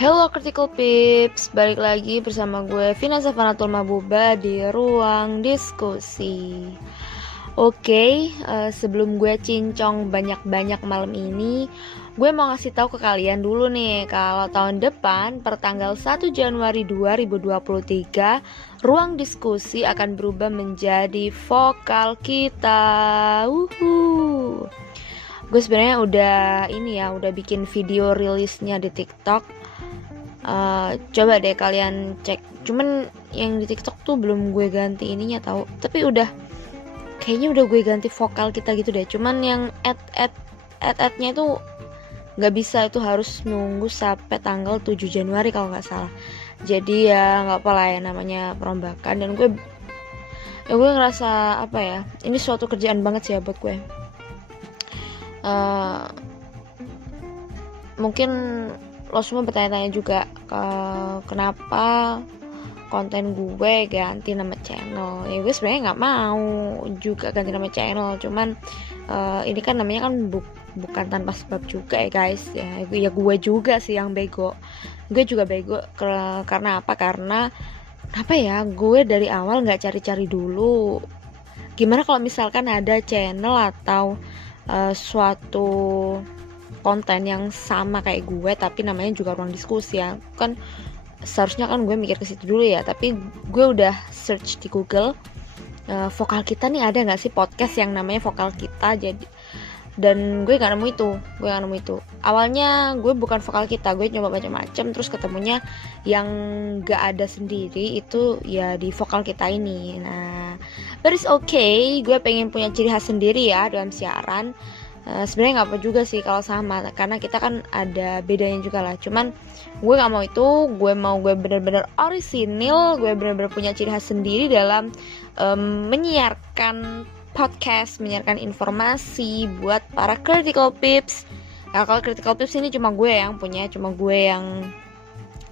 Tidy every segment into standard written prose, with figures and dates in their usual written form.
Hello Critical Pips, balik lagi bersama gue Vina Safanatul Mabuba di Ruang Diskusi. Sebelum gue cincong banyak-banyak malam ini, gue mau ngasih tahu ke kalian dulu nih, kalau tahun depan pertanggal 1 Januari 2023, Ruang Diskusi akan berubah menjadi vokal kita. Gue sebenarnya udah bikin video rilisnya di TikTok. Coba deh kalian cek. Cuman yang di TikTok tuh belum gue ganti ininya tahu. Tapi kayaknya udah gue ganti vokal kita gitu deh. Cuman yang add-nya itu nggak bisa, itu harus nunggu sampai tanggal 7 Januari kalau nggak salah. Jadi ya nggak apa lah ya, namanya perombakan. Dan gue ngerasa ini suatu kerjaan banget sih ya buat gue. Mungkin lo semua bertanya-tanya juga kenapa konten gue ganti nama channel. Ya gue sebenarnya nggak mau juga ganti nama channel, cuman ini kan namanya kan bukan tanpa sebab juga ya guys. Ya gue juga sih yang bego. Gue juga bego karena apa? Karena gue dari awal nggak cari-cari dulu. Gimana kalau misalkan ada channel atau suatu konten yang sama kayak gue tapi namanya juga Ruang Diskusi, ya kan seharusnya kan gue mikir ke situ dulu ya. Tapi gue udah search di Google, vokal kita nih ada nggak sih podcast yang namanya vokal kita, dan gue nggak nemu itu. Awalnya gue bukan vokal kita, gue coba macam-macam, terus ketemunya yang nggak ada sendiri itu ya di vokal kita ini. Nah, but it's okay, gue pengen punya ciri khas sendiri ya dalam siaran. Sebenarnya nggak apa juga sih kalau sama, karena kita kan ada bedanya juga lah. Cuman gue nggak mau itu, gue bener-bener orisinil, gue bener-bener punya ciri khas sendiri dalam menyiarkan podcast, menyiarkan informasi buat para Critical Pips. Nah, kalau Critical Pips ini cuma gue yang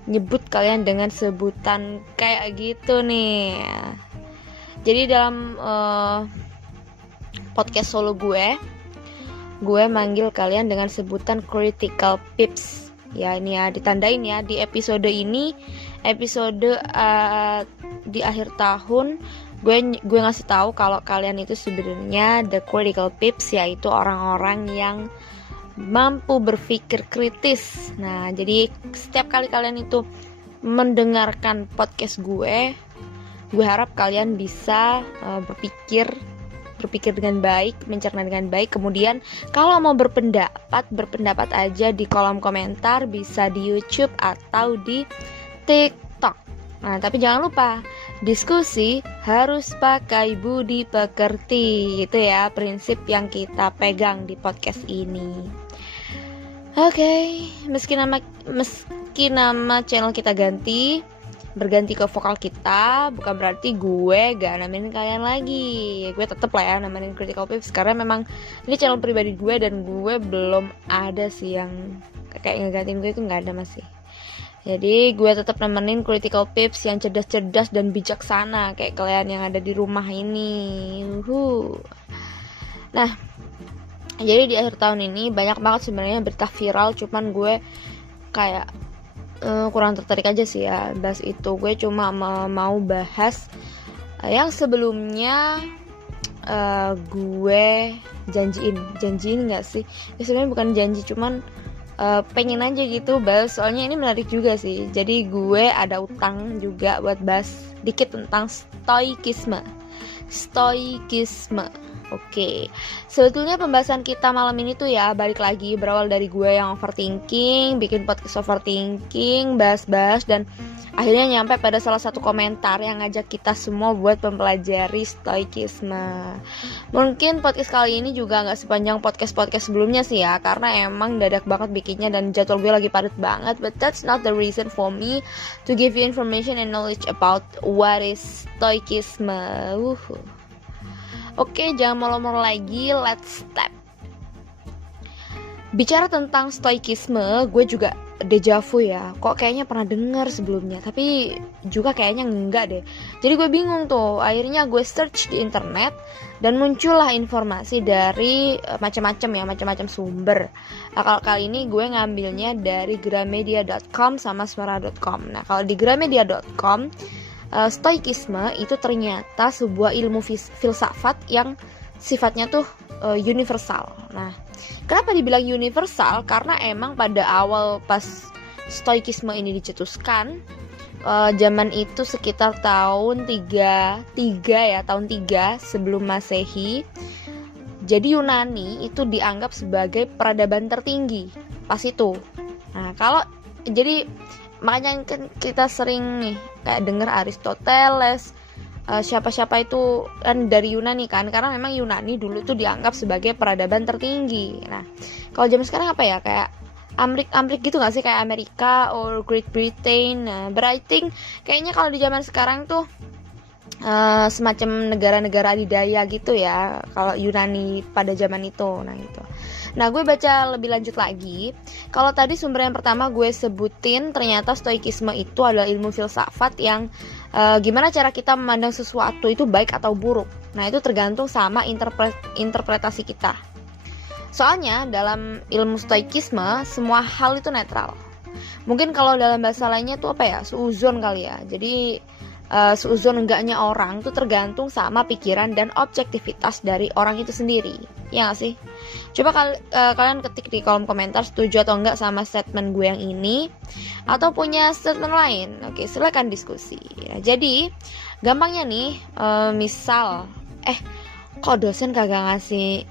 nyebut kalian dengan sebutan kayak gitu nih. Jadi dalam podcast solo gue manggil kalian dengan sebutan Critical Pips. Ya ini ya, ditandain ya di episode ini, di akhir tahun gue ngasih tahu kalau kalian itu sebenarnya the Critical Pips, yaitu orang-orang yang mampu berpikir kritis. Nah, jadi setiap kali kalian itu mendengarkan podcast gue harap kalian bisa berpikir dengan baik, mencerna dengan baik. Kemudian kalau mau berpendapat aja di kolom komentar, bisa di YouTube atau di TikTok. Nah, tapi jangan lupa, diskusi harus pakai budi pekerti. Itu ya prinsip yang kita pegang di podcast ini. Meski nama channel kita berganti ke vokal kita, bukan berarti gue gak nemenin kalian lagi. Gue tetep lah ya nemenin Critical Pips, karena memang ini channel pribadi gue, dan gue belum ada sih yang kayak ngegantiin gue, itu gak ada masih. Jadi gue tetap nemenin Critical Pips yang cerdas-cerdas dan bijaksana kayak kalian yang ada di rumah ini. Nah, jadi di akhir tahun ini banyak banget sebenarnya berita viral, cuman gue kayak kurang tertarik aja sih ya bahas itu. Gue cuma mau bahas yang sebelumnya gue janjiin nggak sih? Ya sebenarnya bukan janji, cuman pengen aja gitu bahas, soalnya ini menarik juga sih. Jadi gue ada utang juga buat bahas dikit tentang stoikisme. Sebetulnya pembahasan kita malam ini tuh ya balik lagi berawal dari gue yang overthinking, bikin podcast overthinking, bahas-bahas, dan akhirnya nyampe pada salah satu komentar yang ngajak kita semua buat mempelajari stoikisme. Mungkin podcast kali ini juga gak sepanjang podcast-podcast sebelumnya sih ya, karena emang dadak banget bikinnya dan jadwal gue lagi padat banget. But that's not the reason for me to give you information and knowledge about what is stoikisme. Jangan molor-molor lagi, let's start. Bicara tentang stoikisme, gue juga deja vu ya, kok kayaknya pernah dengar sebelumnya, tapi juga kayaknya enggak deh. Jadi gue bingung tuh, akhirnya gue search di internet dan muncullah informasi dari macam-macam sumber. Nah, kalau kali ini gue ngambilnya dari gramedia.com sama suara.com. Nah, kalau di gramedia.com, stoikisme itu ternyata sebuah ilmu filsafat yang sifatnya tuh universal. Nah, kenapa dibilang universal? Karena emang pada awal pas stoikisme ini dicetuskan, zaman itu sekitar tahun 3 sebelum Masehi. Jadi Yunani itu dianggap sebagai peradaban tertinggi pas itu. Nah, jadi makanya kan kita sering nih kayak dengar Aristoteles, siapa-siapa itu kan dari Yunani kan, karena memang Yunani dulu tuh dianggap sebagai peradaban tertinggi. Nah, kalau zaman sekarang apa ya, kayak Amrik gitu nggak sih, kayak Amerika or Great Britain. Nah, berarti kayaknya kalau di zaman sekarang tuh semacam negara-negara adidaya gitu ya, kalau Yunani pada zaman itu. Nah, gue baca lebih lanjut lagi. Kalau tadi sumber yang pertama gue sebutin, ternyata stoikisme itu adalah ilmu filsafat yang gimana cara kita memandang sesuatu itu baik atau buruk. Nah, itu tergantung sama interpretasi kita. Soalnya dalam ilmu stoikisme semua hal itu netral. Mungkin kalau dalam bahasa lainnya tuh apa ya, suuzon kali ya. Jadi suuzon enggaknya orang tuh tergantung sama pikiran dan objektivitas dari orang itu sendiri. Ya gak sih? Coba kalian ketik di kolom komentar setuju atau enggak sama statement gue yang ini, atau punya statement lain. Oke, silakan diskusi ya. Jadi gampangnya nih, misal kok dosen kagak ngasih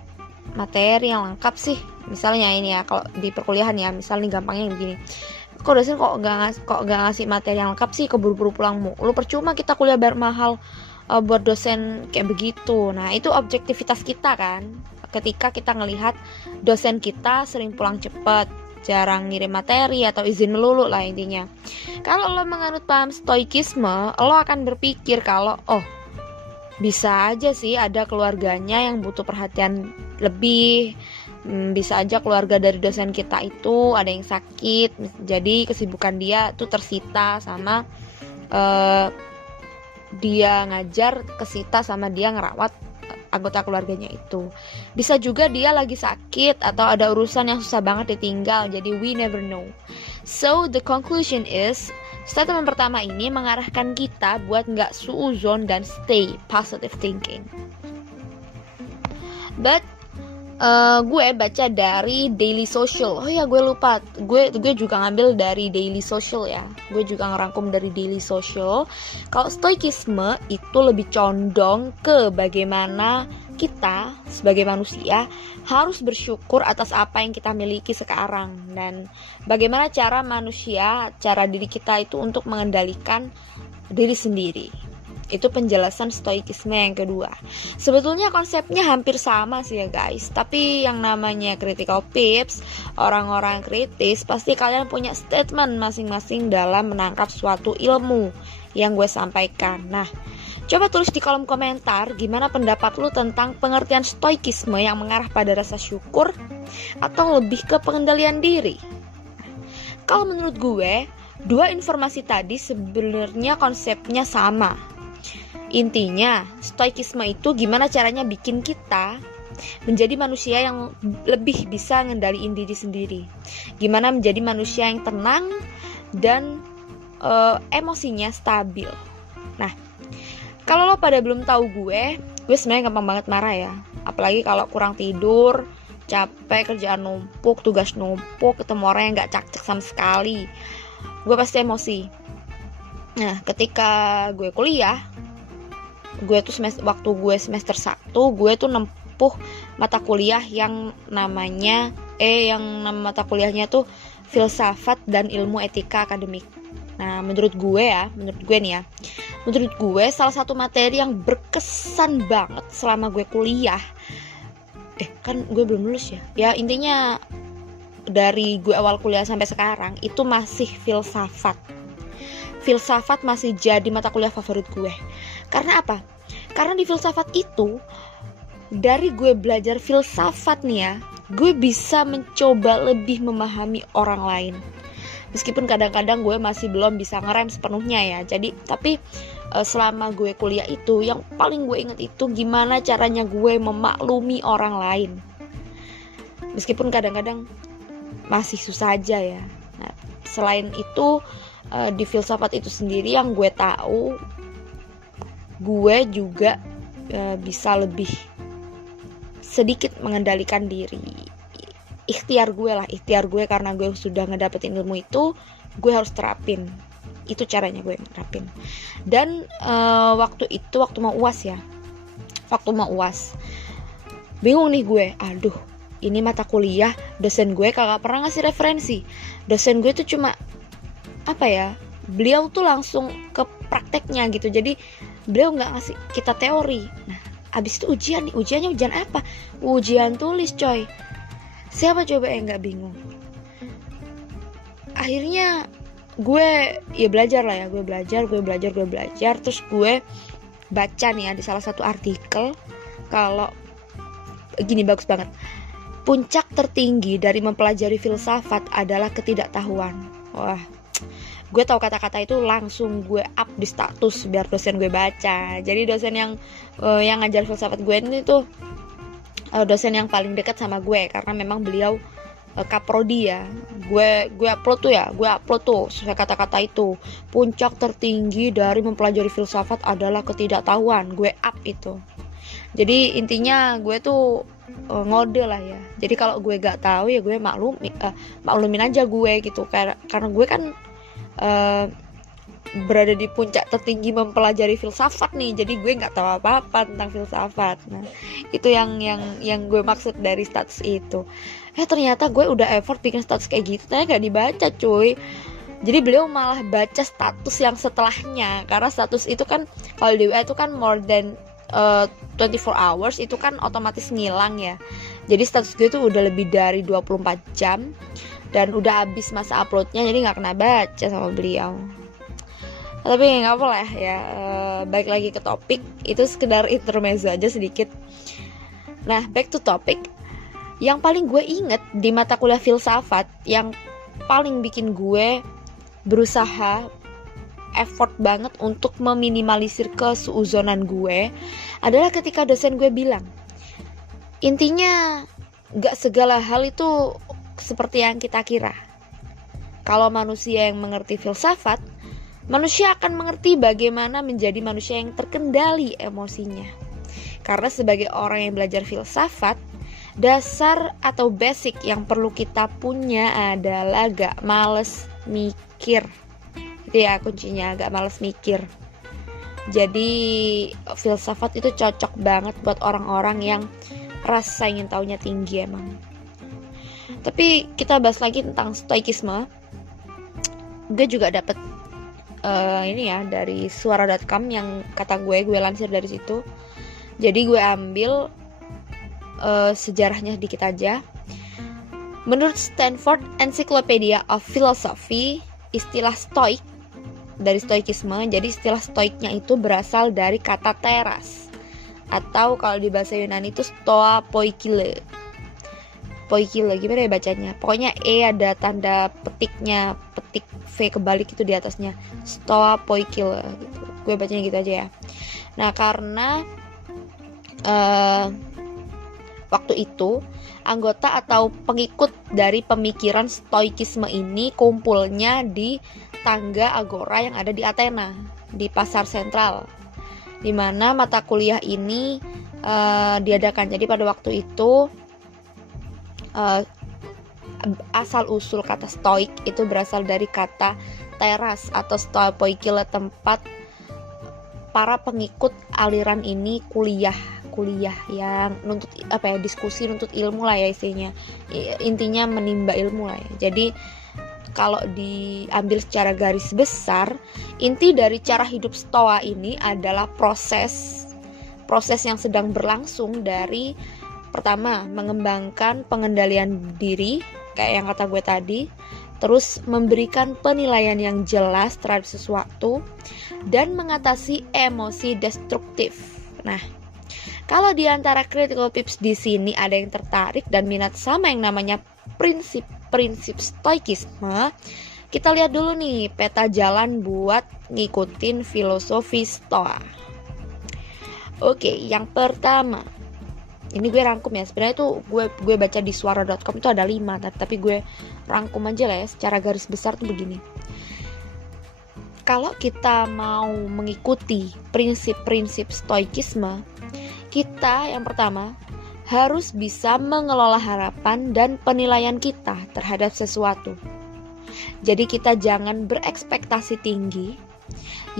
materi yang lengkap sih, misalnya ini ya, kalau di perkuliahan ya, misal nih gampangnya begini, kok dosen kok gak ngasih materi yang lengkap sih, keburu-buru pulang mulu, percuma kita kuliah bayar mahal buat dosen kayak begitu. Nah, itu objektivitas kita kan, ketika kita ngelihat dosen kita sering pulang cepat, jarang ngirim materi atau izin melulu lah intinya. Kalau lo menganut paham stoikisme, lo akan berpikir kalau bisa aja sih ada keluarganya yang butuh perhatian lebih, bisa aja keluarga dari dosen kita itu ada yang sakit, jadi kesibukan dia tuh tersita sama dia ngajar, kesita sama dia ngerawat anggota keluarganya itu. Bisa juga dia lagi sakit atau ada urusan yang susah banget ditinggal, jadi we never know. So the conclusion is, statement pertama ini mengarahkan kita buat nggak suuzon dan stay positive thinking. But gue baca dari Daily Social. Oh ya, gue lupa. Gue juga ngambil dari Daily Social ya. Gue juga ngerangkum dari Daily Social. Kalau stoikisme itu lebih condong ke bagaimana kita sebagai manusia harus bersyukur atas apa yang kita miliki sekarang, dan bagaimana cara diri kita itu untuk mengendalikan diri sendiri. Itu penjelasan stoikisme yang kedua. Sebetulnya konsepnya hampir sama sih ya guys, tapi yang namanya critical peeps, orang-orang kritis, pasti kalian punya statement masing-masing dalam menangkap suatu ilmu yang gue sampaikan. Nah, coba tulis di kolom komentar gimana pendapat lu tentang pengertian stoikisme yang mengarah pada rasa syukur atau lebih ke pengendalian diri. Kalau menurut gue, dua informasi tadi sebenarnya konsepnya sama. Intinya, stoikisme itu gimana caranya bikin kita menjadi manusia yang lebih bisa ngendaliin diri sendiri. Gimana menjadi manusia yang tenang dan emosinya stabil. Nah, kalau lo pada belum tahu gue sebenarnya gampang banget marah ya. Apalagi kalau kurang tidur, capek, kerjaan numpuk, tugas numpuk, ketemu orang yang gak cakcek sama sekali, gue pasti emosi. Nah, ketika gue kuliah, gue tuh waktu gue semester 1, gue tuh nempuh mata kuliah yang namanya nama mata kuliahnya tuh filsafat dan ilmu etika akademik. Nah, menurut gue salah satu materi yang berkesan banget selama gue kuliah, kan gue belum lulus ya. Ya intinya dari gue awal kuliah sampai sekarang itu masih filsafat. Filsafat masih jadi mata kuliah favorit gue. Karena apa? Karena di filsafat itu, dari gue belajar filsafat nih ya, gue bisa mencoba lebih memahami orang lain. Meskipun kadang-kadang gue masih belum bisa ngerem sepenuhnya ya. Jadi tapi selama gue kuliah itu, yang paling gue inget itu gimana caranya gue memaklumi orang lain. Meskipun kadang-kadang masih susah aja ya. Nah, selain itu di filsafat itu sendiri yang gue tahu, gue juga bisa lebih sedikit mengendalikan diri. Ikhtiar gue karena gue sudah ngedapetin ilmu itu, gue harus terapin. Itu caranya gue terapin. Dan waktu mau UAS bingung nih gue, aduh ini mata kuliah dosen gue kagak pernah ngasih referensi. Dosen gue tuh cuma beliau tuh langsung ke prakteknya gitu, jadi beliau nggak ngasih kita teori. Nah abis itu ujiannya ujian apa? Ujian tulis coy. Siapa coba yang nggak bingung? Akhirnya gue ya belajar lah ya, gue belajar. Terus gue baca nih ya di salah satu artikel, kalau gini, bagus banget. Puncak tertinggi dari mempelajari filsafat adalah ketidaktahuan. Wah, gue tahu kata-kata itu langsung gue up di status biar dosen gue baca. Jadi dosen yang ngajar filsafat gue ini tuh dosen yang paling dekat sama gue, karena memang beliau kaprodi ya. Gue upload tuh sesuai kata-kata itu. Puncak tertinggi dari mempelajari filsafat adalah ketidaktahuan. Gue up itu. Jadi intinya gue tuh ngode lah ya. Jadi kalau gue gak tahu ya gue maklumin aja gue gitu. Karena gue kan berada di puncak tertinggi mempelajari filsafat nih, jadi gue nggak tahu apa-apa tentang filsafat. Nah itu yang gue maksud dari status itu. Ternyata gue udah effort bikin status kayak gitu, ternyata nggak dibaca cuy. Jadi beliau malah baca status yang setelahnya, karena status itu kan kalau di WA itu kan more than 24 hours itu kan otomatis ngilang ya. Jadi status gue tuh udah lebih dari 24 jam dan udah habis masa uploadnya, jadi nggak kena baca sama beliau. Tapi nggak apa lah ya, balik lagi ke topik. Itu sekedar intermezzo aja sedikit. Nah back to topic. Yang paling gue inget di mata kuliah filsafat, yang paling bikin gue berusaha effort banget untuk meminimalisir kesuuzonan gue, adalah ketika dosen gue bilang, intinya gak segala hal itu seperti yang kita kira. Kalau manusia yang mengerti filsafat, manusia akan mengerti bagaimana menjadi manusia yang terkendali emosinya. Karena sebagai orang yang belajar filsafat, dasar atau basic yang perlu kita punya adalah gak males mikir. Itu ya kuncinya, gak males mikir. Jadi filsafat itu cocok banget buat orang-orang yang rasa ingin taunya tinggi emang. Tapi kita bahas lagi tentang stoikisme. Gue juga dapet ini ya dari suara.com yang kata gue lansir dari situ. Jadi gue ambil sejarahnya sedikit aja. Menurut Stanford Encyclopedia of Philosophy, istilah stoik dari stoikisme, jadi istilah stoiknya itu berasal dari kata teras, atau kalau di bahasa Yunani itu stoa poikile. Poikile gimana ya bacanya? Pokoknya ada tanda petiknya, petik V kebalik itu di atasnya. Stoa poikile gitu. Gue bacanya gitu aja ya. Nah, karena waktu itu anggota atau pengikut dari pemikiran stoikisme ini kumpulnya di tangga agora yang ada di Athena, di pasar sentral, di mana mata kuliah ini diadakan. Jadi pada waktu itu asal usul kata stoik itu berasal dari kata teras atau stoa poikile, tempat para pengikut aliran ini kuliah yang nuntut diskusi, nuntut ilmu lah ya isinya. Intinya menimba ilmu lah ya. Jadi kalau diambil secara garis besar, inti dari cara hidup stoa ini adalah proses yang sedang berlangsung dari pertama mengembangkan pengendalian diri kayak yang kata gue tadi, terus memberikan penilaian yang jelas terhadap sesuatu, dan mengatasi emosi destruktif. Nah, kalau di antara critical tips di sini ada yang tertarik dan minat sama yang namanya prinsip stoikisme, Kita lihat dulu nih peta jalan buat ngikutin filosofi Stoa. Oke, yang pertama, ini gue rangkum ya. Sebenarnya tuh gue baca di suara.com itu ada 5, tapi gue rangkum aja lah ya. Secara garis besar tuh begini. Kalau kita mau mengikuti prinsip-prinsip stoikisme, kita yang pertama harus bisa mengelola harapan dan penilaian kita terhadap sesuatu. Jadi kita jangan berekspektasi tinggi,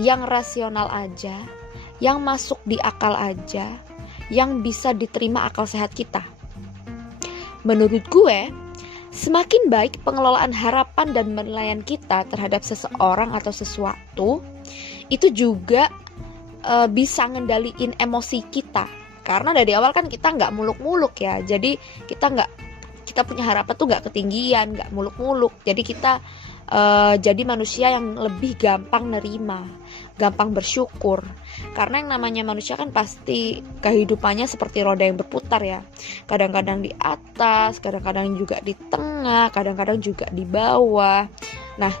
yang rasional aja, yang masuk di akal aja, yang bisa diterima akal sehat kita. Menurut gue, semakin baik pengelolaan harapan dan penilaian kita terhadap seseorang atau sesuatu, itu juga bisa ngendaliin emosi kita. Karena dari awal kan kita nggak muluk-muluk ya, jadi kita punya harapan tuh nggak ketinggian, nggak muluk-muluk. Jadi kita jadi manusia yang lebih gampang nerima, gampang bersyukur. Karena yang namanya manusia kan pasti kehidupannya seperti roda yang berputar ya. Kadang-kadang di atas, kadang-kadang juga di tengah, kadang-kadang juga di bawah. Nah,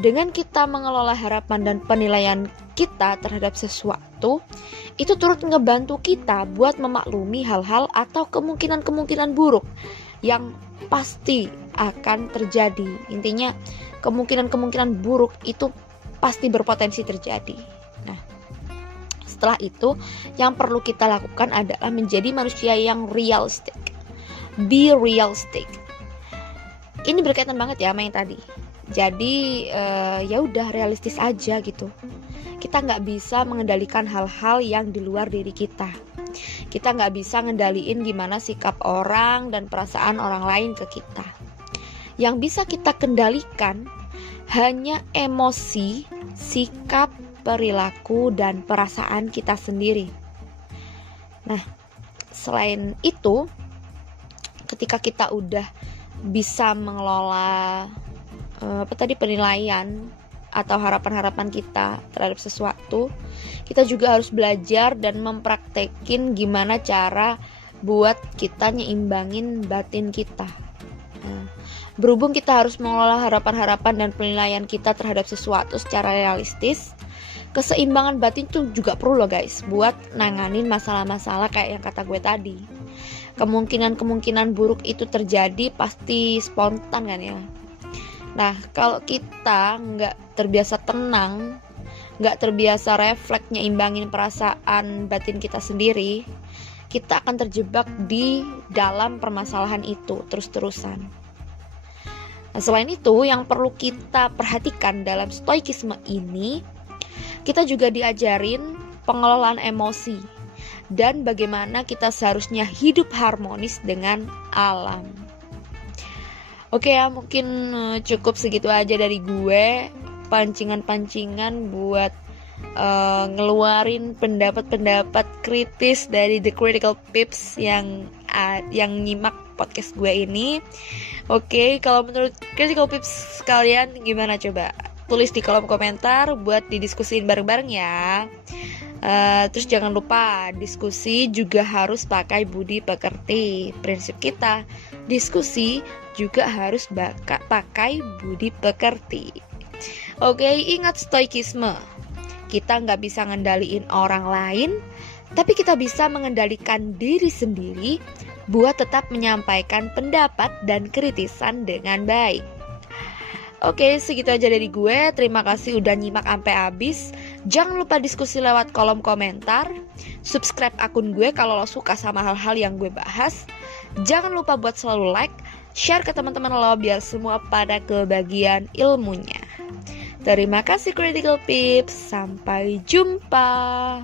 dengan kita mengelola harapan dan penilaian kita terhadap sesuatu, itu turut ngebantu kita buat memaklumi hal-hal atau kemungkinan-kemungkinan buruk yang pasti akan terjadi. Intinya, kemungkinan-kemungkinan buruk itu pasti berpotensi terjadi. Nah, setelah itu, yang perlu kita lakukan adalah menjadi manusia yang realistic. Be realistic. Ini berkaitan banget ya sama yang tadi. Jadi ya udah realistis aja gitu. Kita nggak bisa mengendalikan hal-hal yang di luar diri kita. Kita nggak bisa ngendaliin gimana sikap orang dan perasaan orang lain ke kita. Yang bisa kita kendalikan hanya emosi, sikap, perilaku, dan perasaan kita sendiri. Nah, selain itu, ketika kita udah bisa mengelola penilaian atau harapan-harapan kita terhadap sesuatu, kita juga harus belajar dan mempraktekin gimana cara buat kita nyeimbangin batin kita. Berhubung kita harus mengelola harapan-harapan dan penilaian kita terhadap sesuatu secara realistis, keseimbangan batin itu juga perlu loh guys, buat nanganin masalah-masalah kayak yang kata gue tadi. Kemungkinan-kemungkinan buruk itu terjadi pasti spontan kan ya. Nah, kalau kita nggak terbiasa tenang, nggak terbiasa refleks nyeimbangin perasaan batin kita sendiri, kita akan terjebak di dalam permasalahan itu terus-terusan. Nah, selain itu, yang perlu kita perhatikan dalam stoikisme ini, kita juga diajarin pengelolaan emosi dan bagaimana kita seharusnya hidup harmonis dengan alam. Oke ya, mungkin cukup segitu aja dari gue, pancingan-pancingan buat ngeluarin pendapat-pendapat kritis dari The Critical Pips yang nyimak podcast gue ini. Oke, kalau menurut Critical Pips kalian gimana coba? Tulis di kolom komentar buat didiskusiin bareng-bareng ya. Terus jangan lupa, diskusi juga harus pakai budi pekerti. Prinsip kita, diskusi juga harus pakai budi pekerti. Oke, ingat stoikisme. Kita nggak bisa ngendaliin orang lain, tapi kita bisa mengendalikan diri sendiri buat tetap menyampaikan pendapat dan kritisan dengan baik. Oke, segitu aja dari gue. Terima kasih udah nyimak sampai habis. Jangan lupa diskusi lewat kolom komentar. Subscribe akun gue kalau lo suka sama hal-hal yang gue bahas. Jangan lupa buat selalu like, share ke teman-teman lo biar semua pada kebagian ilmunya. Terima kasih Critical Pips. Sampai jumpa.